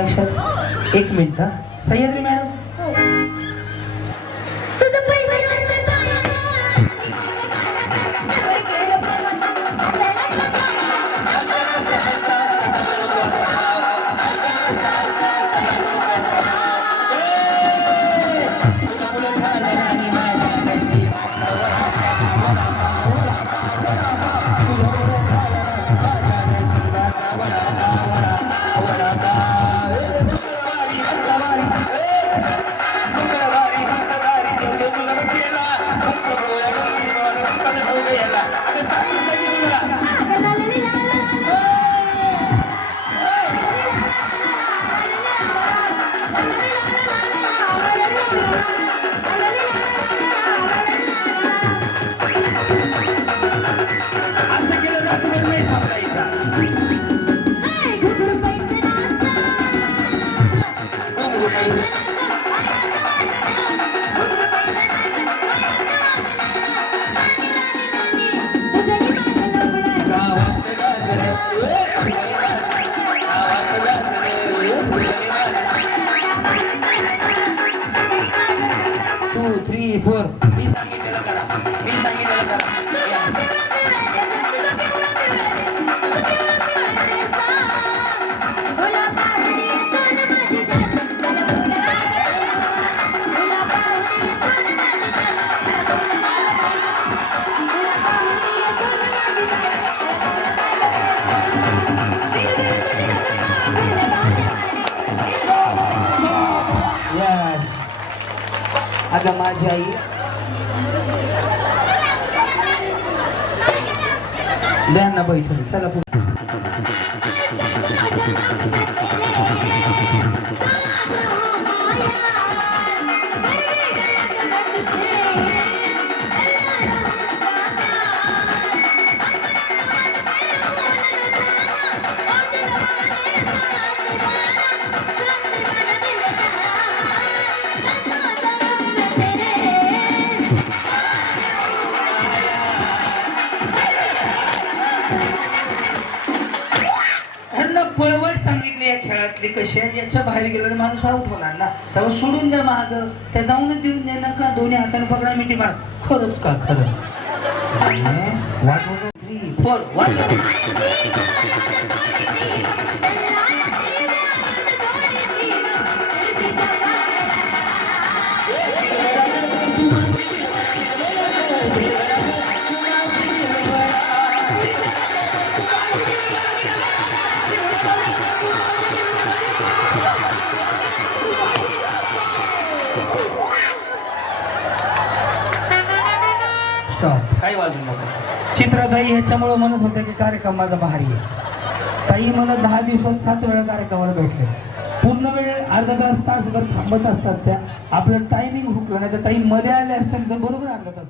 लक्षात. एक minute Sahyadri madam three four मी सांगितलेलं करा. मी सांगितलेलं करा. Yes. यस अगं माझी आई. द्यांना ना चला पुढे. पळवट सांगितली या खेळातली कशी आहे याच्या बाहेर गेलेला माणूस आउट होणार ना? तेव्हा सोडून द्या महाग त्या जाऊनच देऊन दे ना का दोन्ही हाताने पकडा मिठी मार. खरंच का खरं? वाट थ्री फोर वाट स्टॉप काही वाजू नका. चित्रताई ह्याच्यामुळे म्हणत होत्या की कार्यक्रम माझा भारी आहे ताई मला दहा दिवसात सात वेळा कार्यक्रमाला भेटले. पूर्ण वेळ अर्धा तास तासभर थांबत असतात त्या. आपलं टायमिंग हुकलं नाही तर ताई मध्ये आले असतात तर बरोबर अर्धा तास